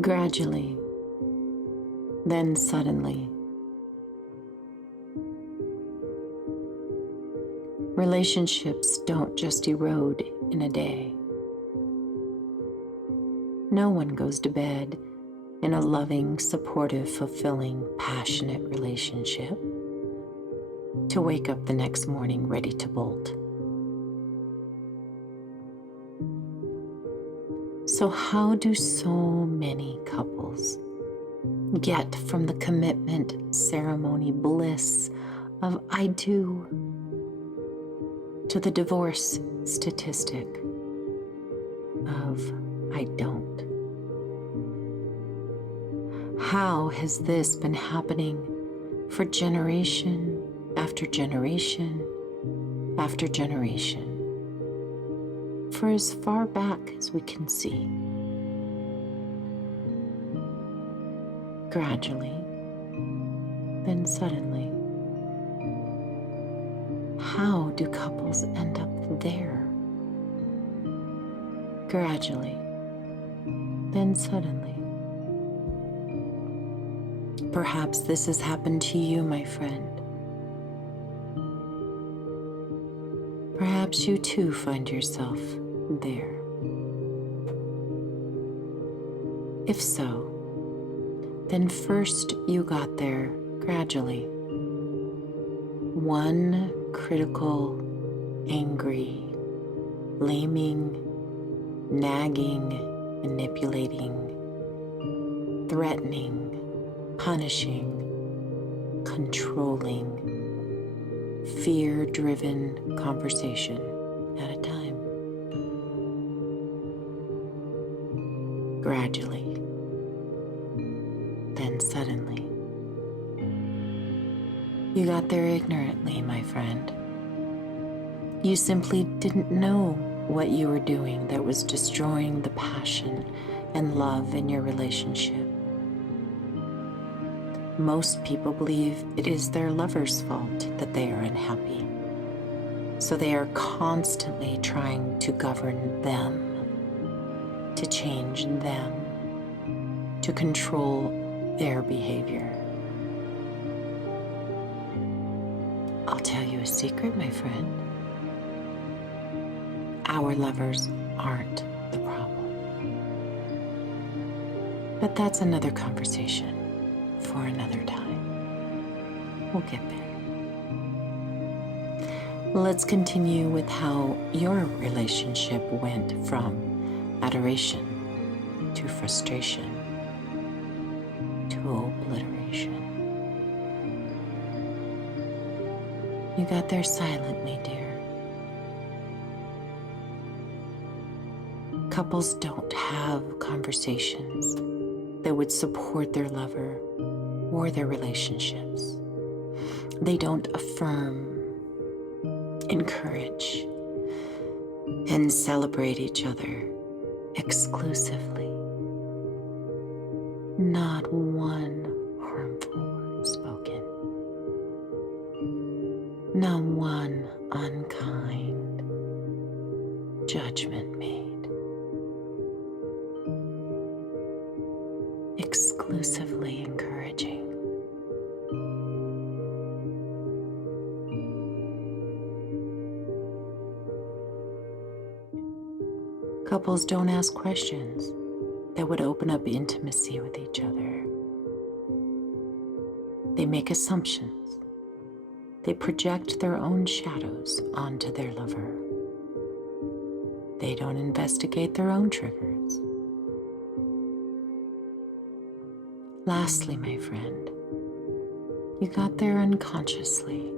Gradually, then suddenly, relationships don't just erode in a day. No one goes to bed in a loving, supportive, fulfilling, passionate relationship to wake up the next morning ready to bolt. So how do so many couples get from the commitment ceremony bliss of I do to the divorce statistic of I don't? How has this been happening for generation after generation after generation, for as far back as we can see? Gradually, then suddenly, how do couples end up there? Gradually, then suddenly. Perhaps this has happened to you, my friend. Perhaps you too find yourself there. If so, then first you got there gradually. One critical, angry, blaming, nagging, manipulating, threatening, punishing, controlling, fear-driven conversation at a time. Gradually, then suddenly. You got there ignorantly, my friend. You simply didn't know what you were doing that was destroying the passion and love in your relationship. Most people believe it is their lover's fault that they are unhappy, so they are constantly trying to govern them, to change them, to control their behavior. I'll tell you a secret, my friend. Our lovers aren't the problem. But that's another conversation for another time. We'll get there. Let's continue with how your relationship went from adoration to frustration to obliteration. You got there silently, dear. Couples don't have conversations that would support their lover or their relationships. They don't affirm, encourage, and celebrate each other exclusively. Not one harmful word spoken. Not one unkind judgment made. Exclusively encouraging. Couples don't ask questions that would open up intimacy with each other. They make assumptions. They project their own shadows onto their lover. They don't investigate their own triggers. Lastly, my friend, you got there unconsciously.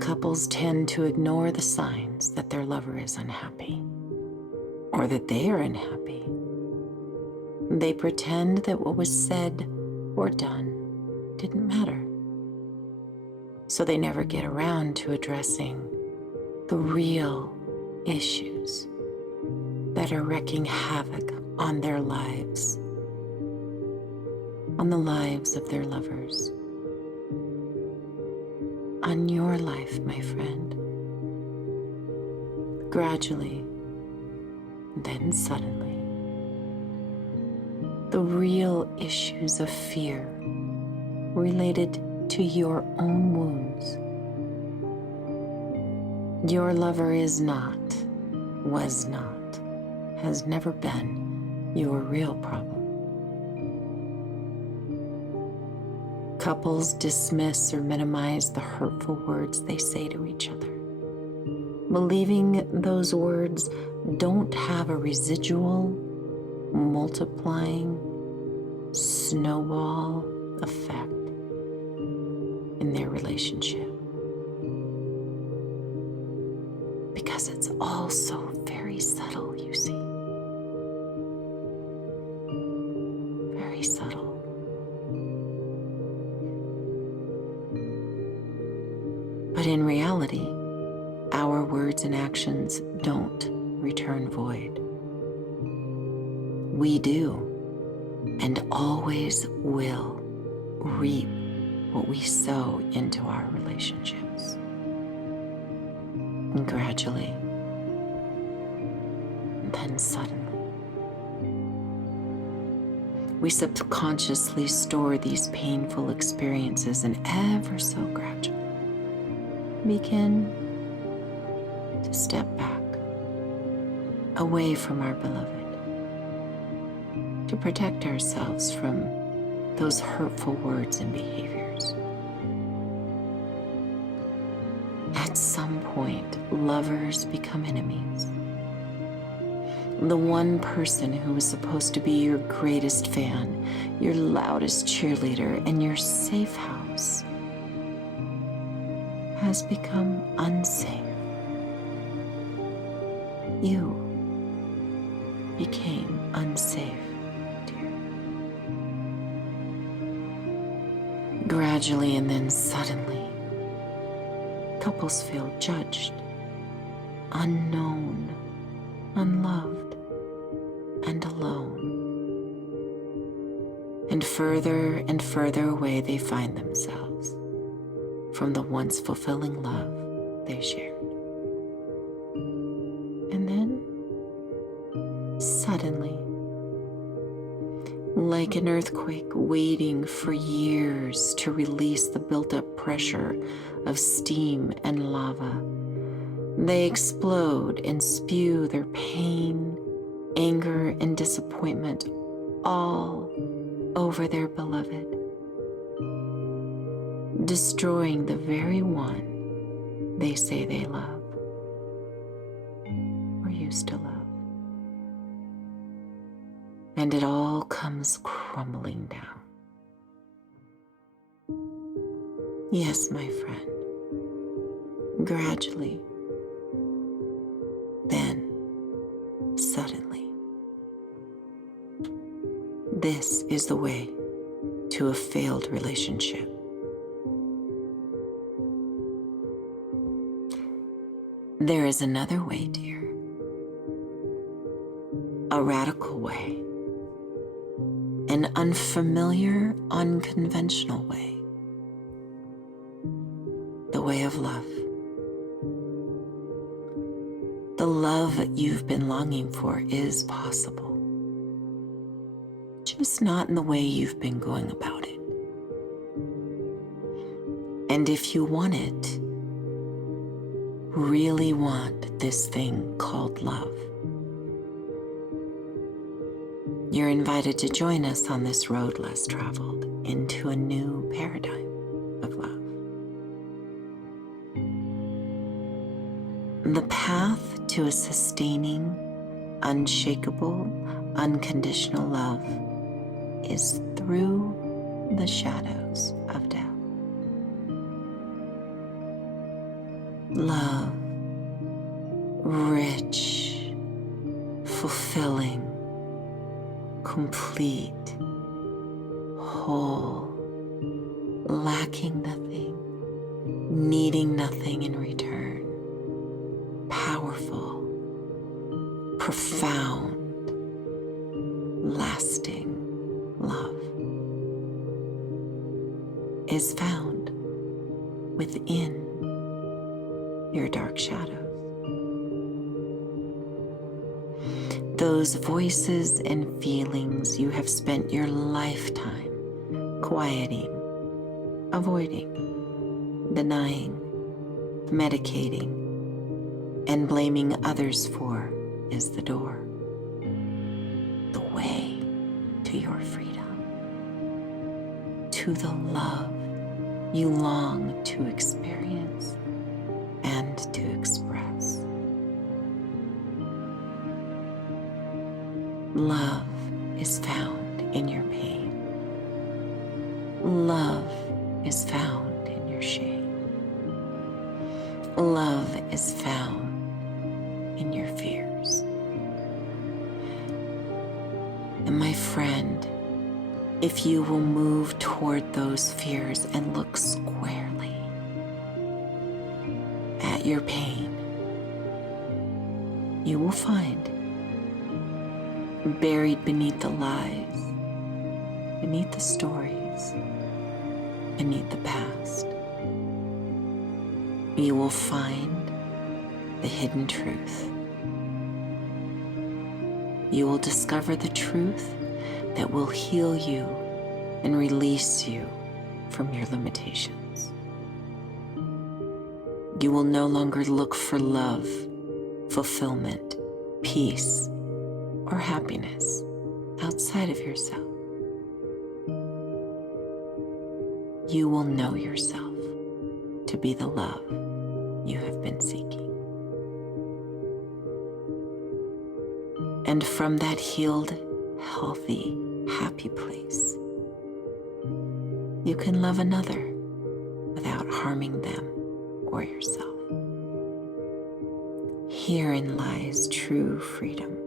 Couples tend to ignore the signs that their lover is unhappy, or that they are unhappy. They pretend that what was said or done didn't matter. So they never get around to addressing the real issues that are wreaking havoc on their lives, on the lives of their lovers, on your life, my friend. Gradually, then suddenly, the real issues of fear related to your own wounds. Your lover is not, was not, has never been your real problem. Couples dismiss or minimize the hurtful words they say to each other, believing those words don't have a residual, multiplying, snowball effect in their relationship. Because it's all so very subtle, you see. Very subtle. But in reality, our words and actions don't return void. We do, and always will, reap what we sow into our relationships. And gradually, and then suddenly, we subconsciously store these painful experiences and ever so gradually begin to step back away from our beloved to protect ourselves from those hurtful words and behaviors. At some point, lovers become enemies. The one person who is supposed to be your greatest fan, your loudest cheerleader, and your safe house has become unsafe. You became unsafe, dear. Gradually and then suddenly, couples feel judged, unknown, unloved, and alone. And further away they find themselves from the once fulfilling love they shared. And then, suddenly, like an earthquake waiting for years to release the built-up pressure of steam and lava, they explode and spew their pain, anger, and disappointment all over their beloved, destroying the very one they say they love or used to love. And it all comes crumbling down. Yes, my friend, gradually, then suddenly. This is the way to a failed relationship. There is another way, dear. A radical way. An unfamiliar, unconventional way. The way of love. The love that you've been longing for is possible. Just not in the way you've been going about it. And if you want it, really want this thing called love, you're invited to join us on this road less traveled into a new paradigm of love. The path to a sustaining, unshakable, unconditional love is through the shadows of death. Love, rich, fulfilling, complete, whole, lacking nothing, needing nothing in return, powerful, profound, lasting love is found within your dark shadows. those voices and feelings you have spent your lifetime quieting, avoiding, denying, medicating, and blaming others for is the door, the way to your freedom, to the love you long to experience and to express. Love is found in your pain. Love is found in your shame. Love is found in your fears. And my friend, if you will move toward those fears and look squarely at your pain, you will find, buried beneath the lies, beneath the stories, beneath the past, you will find the hidden truth. You will discover the truth that will heal you and release you from your limitations. You will no longer look for love, fulfillment, peace, or happiness outside of yourself. You will know yourself to be the love you have been seeking. And from that healed, healthy, happy place, you can love another without harming them or yourself. Herein lies true freedom.